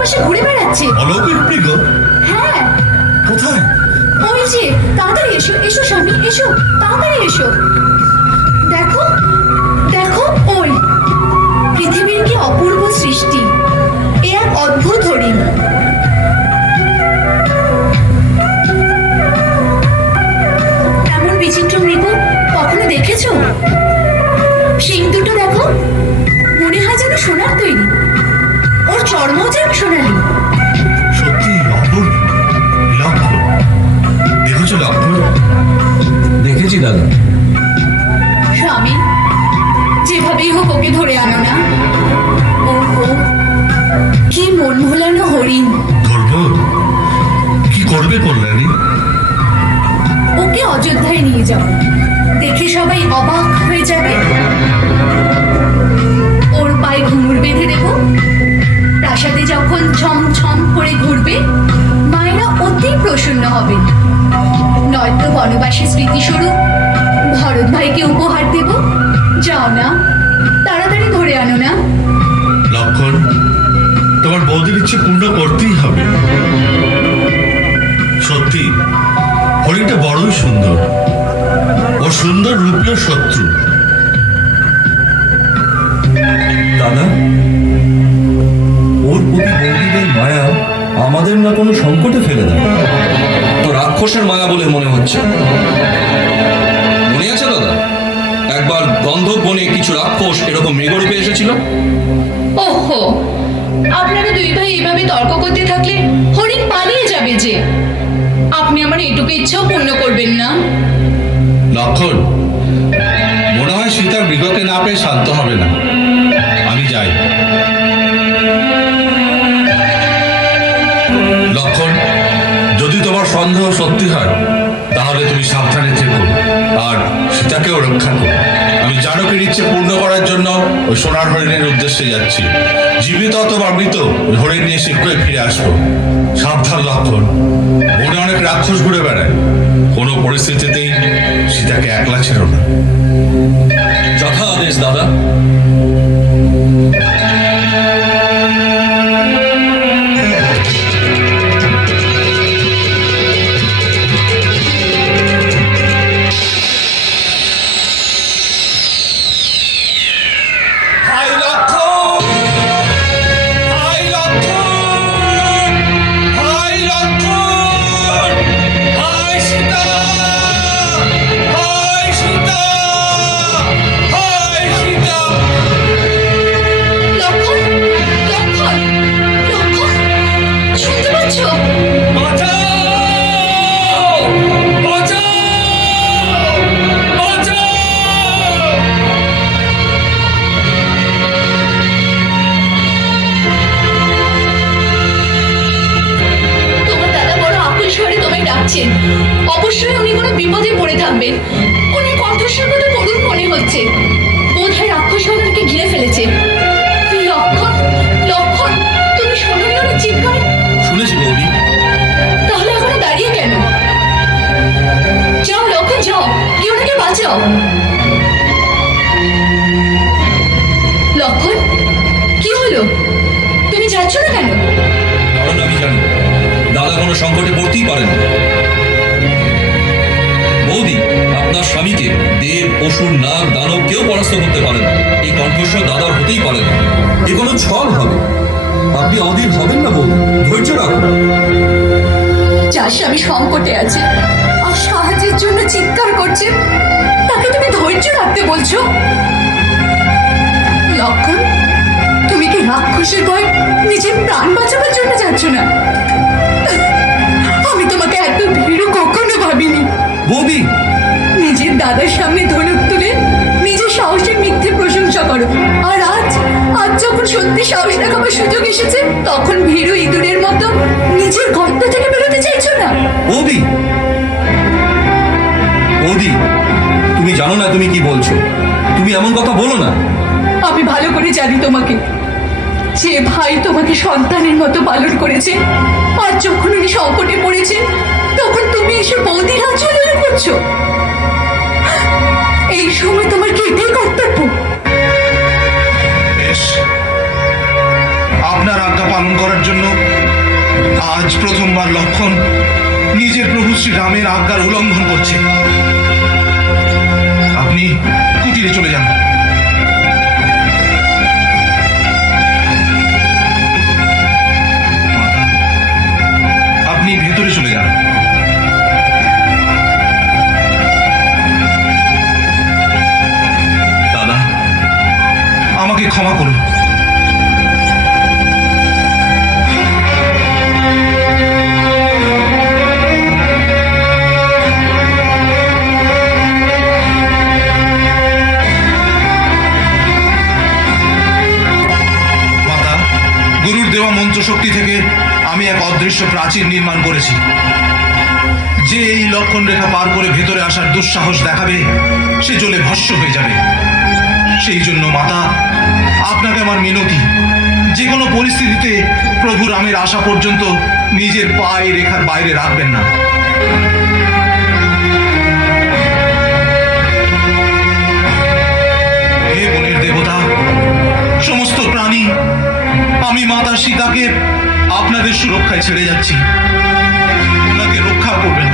চারপাশে ঘুরে বেড়াচ্ছে। অলৌকিক মৃগ? হ্যাঁ। কোথায়? ওই যে, তাড়াতাড়ি এসো, এসো স্বামী, এসো, তাড়াতাড়ি এসো। দেখো, দেখো, ওই পৃথিবীর কি অপূর্ব সৃষ্টি! এ এক অদ্ভুত হরিণ। এমন বিচিত্র মৃগ কখনো দেখেছো? শিং দুটো দেখো, মনে হয় যেন সোনার তৈরি। ওর চর্মও যেন সোনালি। সত্যি অপূর্ব। লক্ষণ দেখেছো? লক্ষণ দেখেছি দাদা। স্বামী, যেভাবেই হোক ওকে ধরে আনো না। ও কি মন ভোলানো হরিণ! ধরবো? কি করবে কল্যাণী? ওকে অযোধ্যায় নিয়ে যাও, দেখে সবাই অবাক হয়ে যাবে। ওর পায়ে ঘুঙুর বেঁধে দেব। প্রাসাদে যখন ছম ছম করে ঘুরবে, মায়েরা অতি প্রসন্ন হবে। নয়তো বনবাসী স্মৃতিস্বরূপ ভরত ভাইকে উপহার দেব। যাও না, তাড়াতাড়ি ধরে আনো না। লক্ষণ, তোমার বৌদির ইচ্ছে পূর্ণ করতেই হবে। সত্যি হরিণটা বড়ই সুন্দর। ও সুন্দর রূপীয় শত্রু। দাদা, ওর প্রতি বৌদিদের মায়া আমাদের না কোনো সংকটে ফেলে দেয়। তো রাক্ষসের মায়া বলে মনে হচ্ছে। মনে আছে দাদা, একবার গন্ধব বনে কিছু রাক্ষস এরকম মৃগরূপে এসেছিল। ওহো, আপনারা দুই ভাই এইভাবে তর্ক করতে থাকলে হরিণ পালিয়ে যাবে যে। আপনি আমার এটুকু ইচ্ছাও পূর্ণ করবেন না। লক্ষণ, মনে হয় সীতার মৃগকে না পেয়ে শান্ত হবে না। আমি যাই। লক্ষণ, যদি তোমার সন্দেহ সত্যি হয় তাহলে তুমি সাবধানে থেকো আর সীতাকেও রক্ষা করো। আমি জানকীর ইচ্ছে পূর্ণ করার জন্য ওই সোনার হরিণের উদ্দেশ্যে যাচ্ছি। জীবিত অথবা মৃত ওই হরিণ নিয়ে শীঘ্রই ফিরে আসবো। সাবধান লক্ষণ, বনে অনেক রাক্ষস ঘুরে বেড়ায়। কোনো পরিস্থিতিতেই সীতাকে একলা ছিল না। যথা আদেশ দাদা। লক্ষণ, লক্ষণ, লক্ষণ, শুনতে পাচ্ছ? তোমার দাদা বড় আকুল স্বরে তোমায় ডাকছেন। অবশ্যই উনি কোনো বিপদে পড়ে থাকবেন। উনি কণ্ঠস্বর তো করুণ মনে হচ্ছে। বোধহয় রাক্ষস ওনাকে ঘিরে ফেলেছে। লক্ষণ, লক্ষণ, তুমি শোনোনি ওনার চিৎকার? শুনেছি বৌদি। তাহলে এখনো দাঁড়িয়ে কেন? যাও লক্ষণ, যাও, কেউ ওনাকে বাঁচাও। লক্ষণ, কি হলো? তুমি যাচ্ছ না কেন? কারণ আমি জানি দাদা কোনো সংকটে পড়তেই পারেন না। বৌদি, আপনার স্বামীকে দেব, অসুর, নাগ, দানব কেউ পরাস্ত করতে পারে না। এই কণ্ঠস্বর দাদার হতেই পারে না। এ কোনো ছল হবে। আপনি অধীর হবেন না বৌদি, ধৈর্য রাখুন। যার স্বামী সংকটে আছে আর সাহায্যের জন্য চিৎকার করছে, তাকে তুমি ধৈর্য রাখতে বলছো? লক্ষণ, তুমি কি রাক্ষসের ভয় নিজের প্রাণ বাঁচাবার জন্য যাচ্ছ না? আমি তোমাকে এত ভীরু কখনো ভাবিনি। বৌদি, নিজের দাদার সামনে ধনুক তুলে নিজের সাহসের মিথ্যে প্রশংসা করো, আর আজ আজ যখন সত্যি সাহস দেখাবার সুযোগ এসেছে তখন ভীরু ইঁদুরের মতো নিজের গর্ত থেকে বেরোতে চাইছো না? বৌদি, বৌদি, তুমি জানো না তুমি কি বলছো। তুমি এমন কথা বলো না। আমি ভালো করে জানি তোমাকে। যে ভাই তোমাকে সন্তানের মতো পালন করেছে, আর যখন উনি সংকটে পড়েছে তখন তুমি এসে বৌদির হাত জড়িয়ে করছো। এই সময় তোমার কি এটাই কর্তব্য? বেশ, আপনার আজ্ঞা পালন করার জন্য আজ প্রথমবার লক্ষণ নিজের প্রভু শ্রীরামের আজ্ঞার উল্লঙ্ঘন করছে। আপনি কুটিরে চলে যান। মাতা, আপনি ভেতরে চলে যান। দাদা, আমাকে ক্ষমা করুন। মাতা, গুরুর দেওয়া মন্ত্রশক্তি থেকে আমি এক অদৃশ্য প্রাচীর নির্মাণ করেছি। যে এই লক্ষণ রেখা পার করে ভেতরে আসার দুঃসাহস দেখাবে সে জ্বলে ভস্ম হয়ে যাবে। সেই জন্য মাতা, আপনাকে আমার মিনতি, যে কোনো পরিস্থিতিতে প্রভু রামের আসা পর্যন্ত নিজের পায়ে রেখার বাইরে রাখবেন না। হে বনের দেবতা, সমস্ত প্রাণী, আমি মাতা সীতাকে আপনাদের সুরক্ষায় ছেড়ে যাচ্ছি। ওনাকে রক্ষা করবেন।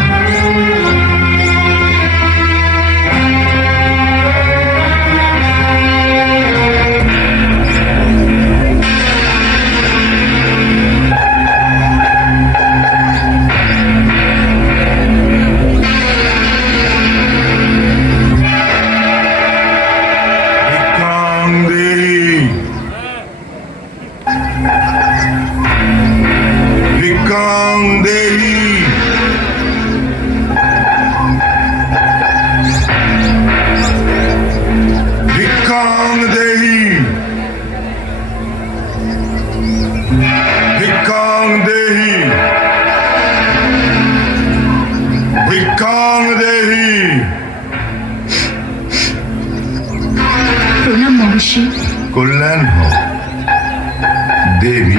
ভিক্ষাং দেহি ভিক্ষাং দেহি ভিক্ষাং দেহি ভিক্ষাং দেহি। প্রণাম মহর্ষি। কল্যাণ হোক দেবী,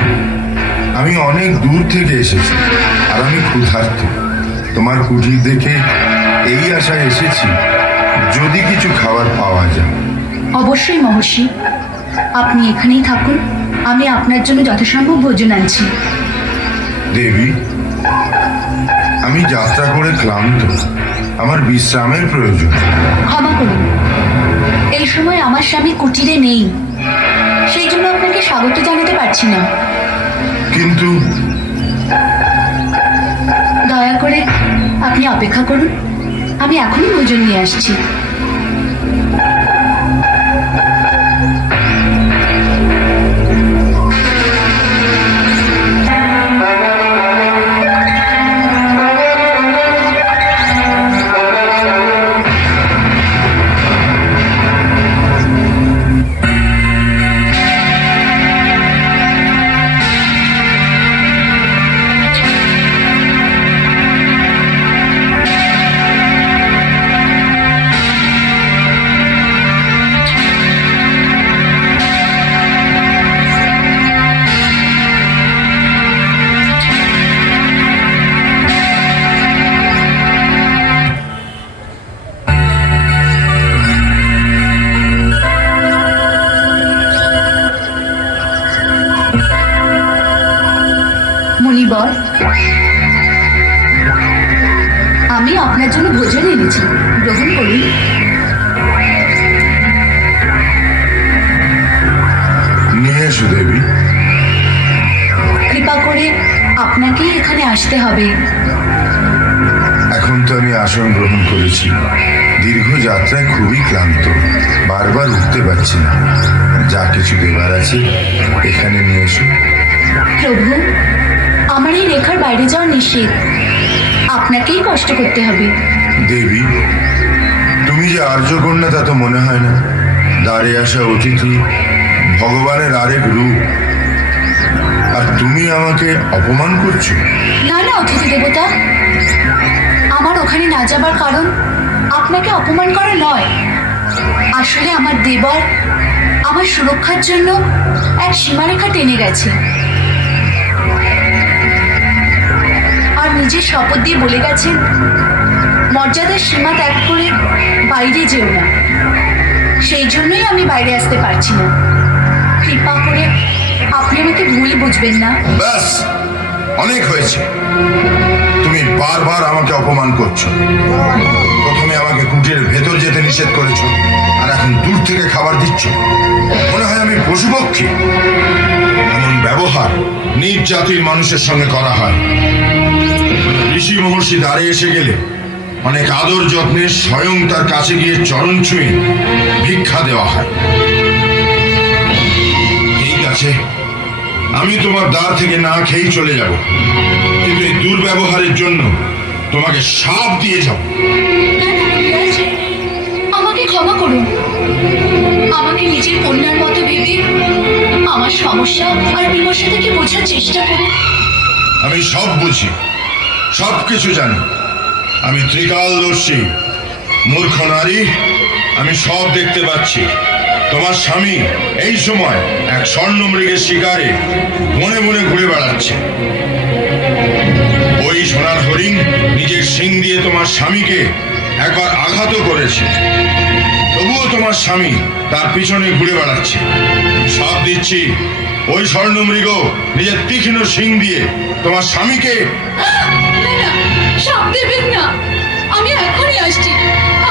আমি অনেক দূর থেকে এসেছি আর আমি ক্ষুধার্ত। তোমার কুটির দেখে এই আশায় এসেছি যদি কিছু খাবার পাওয়া যায়। অবশ্যই মহর্ষি, আপনি এখানেই থাকুন, আমি আপনার জন্য যথাসম্ভব ভোজন আনছি। দেবী, আমি যাত্রা করে ক্লান্ত, আমার বিশ্রামের প্রয়োজন। ক্ষমা করুন, এই সময় আমার স্বামী কুটিরে নেই, সেই জন্য আপনাকে স্বাগত জানাতে পারছি না। কিন্তু দয়া করে আপনি অপেক্ষা করুন, আমি এখনই ভোজন নিয়ে আসছি। মুনিবর, আমি আপনার জন্য ভোজন এনেছি, গ্রহণ করুন। নিয়ে এসো দেবী। কৃপা করে আপনাকেই এখানে আসতে হবে। এখন তো আমি আসন গ্রহণ করেছি, দীর্ঘ যাত্রায় খুবই ক্লান্ত, বারবার উঠতে পারছি না। যা কিছু দেবার আছে এখানে নিয়ে এসো। প্রভু, আমার এই রেখার বাইরে যাওয়া নিষেধ, আপনাকেই কষ্ট করতে হবে। দেবী, তুমি যে আর্যকন্যা তা তো মনে হয় না। দ্বারে আসা অতিথি ভগবানের আরেক রূপ, আর তুমি আমাকে অপমান করছো। না না অতিথি দেবতা, আমার ওখানে না যাবার কারণ আপনাকে অপমান করা নয়। আসলে আমার দেবর আমার সুরক্ষার জন্য এক সীমারেখা টেনে গেছে, আর নিজের শপথ দিয়ে বলে গেছেন মর্যাদার সীমা ত্যাগ করে বাইরে যেও না। সেই জন্যই আমি বাইরে আসতে পারছি না। কৃপা করে আপনি আমাকে ভুল বুঝবেন না। ব্যাস, অনেক হয়েছে। তুমি বারবার আমাকে অপমান করছো। প্রথমে আমাকে কুটিরের ভেতর যেতে নিষেধ করেছো, আর এখন দূর থেকে খাবার দিচ্ছ। মনে হয় আমি পশুপক্ষী। এমন ব্যবহার নিজ জাতির মানুষের সঙ্গে করা হয়। ঋষি মহর্ষি দ্বারে এসে গেলে অনেক আদর যত্নে স্বয়ং তার কাছে গিয়ে চরণ ছুঁয়ে ভিক্ষা দেওয়া হয়। ঠিক আছে, আমি তোমার দ্বার থেকে না খেয়েই চলে যাব, কিন্তু এই দুর্ব্যবহারের জন্য তোমাকে শাপ দিয়ে যাব। আমাকে ক্ষমা করুন। আমাকে নিজের কন্যার মতো ভেবে আমার সমস্যা আর বিমর্ষতাকে বোঝার চেষ্টা করুন। আমি সব বুঝি, সব কিছু জানি। আমি ত্রিকালদর্শী, মূর্খ নারী। আমি সব দেখতে পাচ্ছি। তোমার স্বামী এই সময় এক স্বর্ণমৃগের শিকারে বনে বনে ঘুরে বেড়াচ্ছে। ওই সোনার হরিণ নিজের শিং দিয়ে তোমার স্বামীকে একবার আঘাতও করেছে, তবুও তোমার স্বামী তার পিছনে ঘুরে বেড়াচ্ছে। সব দিচ্ছি, ওই স্বর্ণমৃগ নিজের তীক্ষ্ণ শিং দিয়ে তোমার স্বামীকে। সাপ দেবেন না, আমি এখনই আসছি।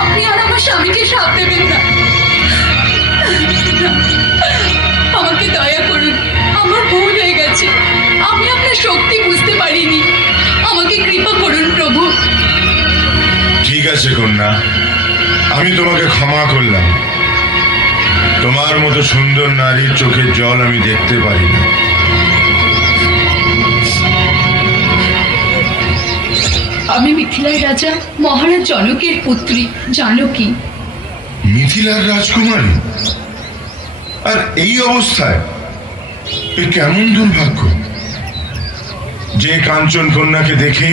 আপনি আর আমার স্বামীকে সাপ দেবেন না। আমাকে দয়া করুন, আমার ভুল হয়ে গেছে। আমি আপনার শক্তি বুঝতে পারিনি। আমাকে কৃপা করুন প্রভু। ঠিক আছে কন্যা, আমি তোমাকে ক্ষমা করলাম। তোমার মতো সুন্দর নারীর চোখের জল আমি দেখতে পারি না। আমি মিথিলার রাজা মহারাজ জনকের পুত্রী জানকী। মিথিলার রাজকুমারী, আর এই অবস্থায় এ কেমন দুর্ভাগ্য যে কাঞ্চন কন্যাকে দেখে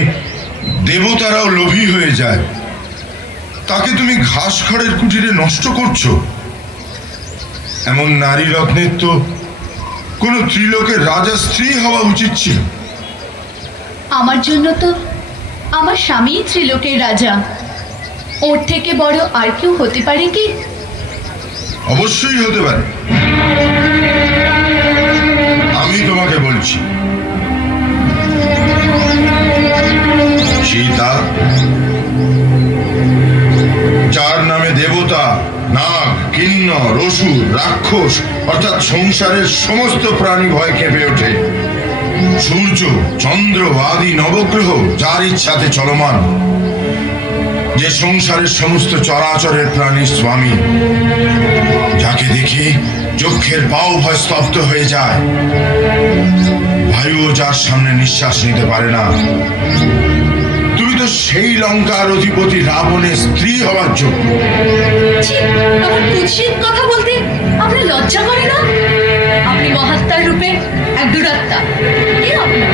দেবতারাও লোভী হয়ে যায়, তাকে তুমি ঘাস খড়ের কুটিরে নষ্ট করছো। এমন নারী রত্নের তো কোনো ত্রিলোকের রাজা স্ত্রী হওয়া উচিত ছিল। আমার জন্য তো আমার স্বামী ত্রিলোকের রাজা। ওর থেকে বড় আর কেউ হতে পারে কি? অবশ্যই হতে পারে। আমি তোমাকে বলছি, সীতা, যার নামে দেবতা, নাগ, কিন্নর, অসুর, রাক্ষস অর্থাৎ সংসারের সমস্ত প্রাণী ভয় কেঁপে ওঠে, সূর্য, চন্দ্র আদি নবগ্রহ যার ইচ্ছাতে চলমান, যে সংসারের সমস্ত চরাচরের প্রাণীর স্বামী, যাকে দেখে চক্ষের পাও ভয় স্তব্ধ হয়ে যায়, বায়ুও যার সামনে নিঃশ্বাস নিতে পারে না, তুমি তো সেই লঙ্কার অধিপতি রাবণের স্ত্রী হওয়ার যোগ্য। ছি, আমার কুৎসিত কথা বলতে আপনার লজ্জা করে না? আপনি মহাত্মার রূপে এক দুরাত্মা। কে আপনার?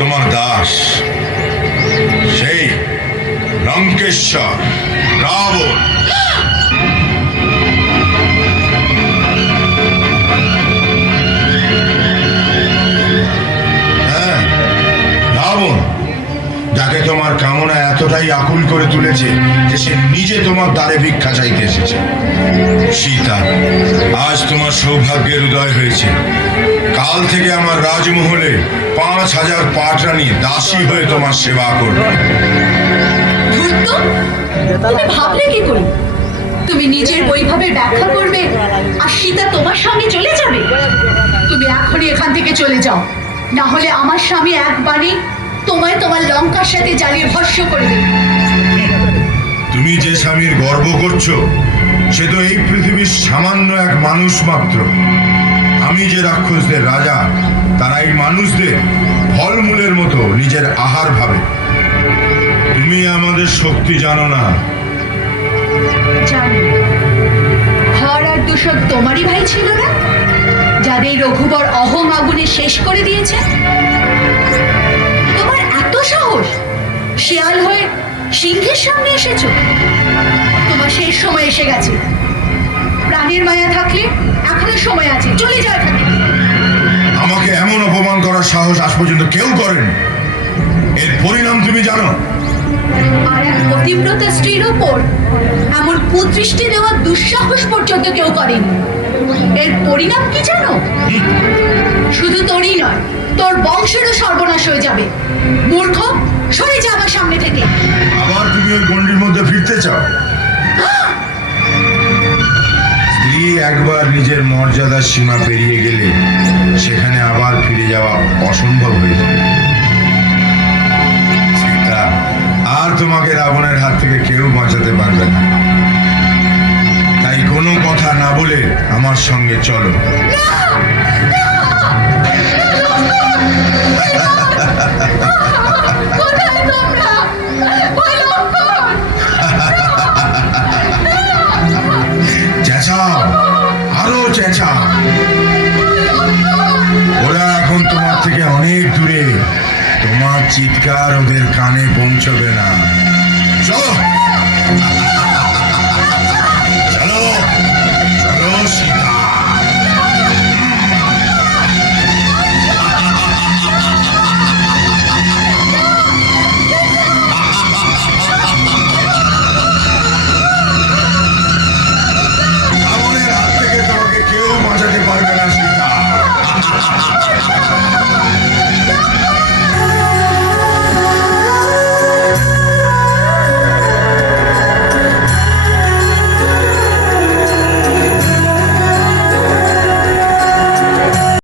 তোমার দাস, সেই লঙ্কেশ্বর রাবণ। হ্যাঁ, রাবণ, যাকে তোমার কামনা এতটাই আকুল করে তুলেছে যে সে নিজে তোমার দ্বারে ভিক্ষা চাইতে এসেছে। সীতা, আজ তোমার সৌভাগ্যের উদয় হয়েছে। কাল থেকে আমার রাজমহলে 5000 পাটরানী দাসী হয়ে তোমার সেবা করবে। ধূর্ত, তুমি ভাবলে কি করে? তুমি নিজের বৈভবের ব্যাখ্যা করবে আর সীতা তোমার সঙ্গে চলে যাবে? তুমি এখনই এখান থেকে চলে যাও, না হলে আমার স্বামী একবারই তোমায় তোমার লঙ্কার সাথে জ্বালিয়ে ভস্ম করে দেবে। তুমি যে স্বামীর গর্ব করছো, সে তো এই পৃথিবীর সামান্য এক মানুষ মাত্র। আমি যে রাক্ষসদের রাজা, তারা এই মানুষদের ফলমূলের মতো নিজের আহার ভাবে। তুমি আমাদের শক্তি জানো না। জানি, হর আর দূষক তোমারই ভাই ছিল না, যাদের রঘুবর অহং আগুনে শেষ করে দিয়েছে? তোমার এত সাহস, শিয়াল হয়ে সিংহের সামনে এসেছো? তোমার শেষ সময় এসে গেছে। প্রাণের মায়া থাকলে এখনো সময় আছে, চলে যাও এখান থেকে। আমাকে এমন অপমান করার সাহস আজ পর্যন্ত কেউ করেনি। এর পরিণাম তুমি জানো। আর এক পতিব্রতা স্ত্রীর ওপর এমন কুদৃষ্টি দেওয়ার দুঃসাহস পর্যন্ত কেউ করেনি। এর পরিণাম কি জানো? শুধু তোরই নয়, তোর বংশেরও সর্বনাশ হয়ে যাবে। মূর্খ, সরে যা আমার সামনে থেকে। আবার তুমি ওই গণ্ডির মধ্যে ফিরতে চাও? স্ত্রী একবার নিজের মর্যাদার সীমা পেরিয়ে গেলে সেখানে আবার ফিরে যাওয়া অসম্ভব হয়ে যায়। সীতা, আর তোমাকে রাবণের হাত থেকে কেউ বাঁচাতে পারবে না। তাই কোনো কথা না বলে আমার সঙ্গে চলো। কোথায় তোমরা? ওই লক্ষণ! চেঁচাও, আরো চেঁচাও। ওরা এখন তোমার থেকে অনেক দূরে, তোমার চিৎকার ওদের কানে পৌঁছবে না। চলো।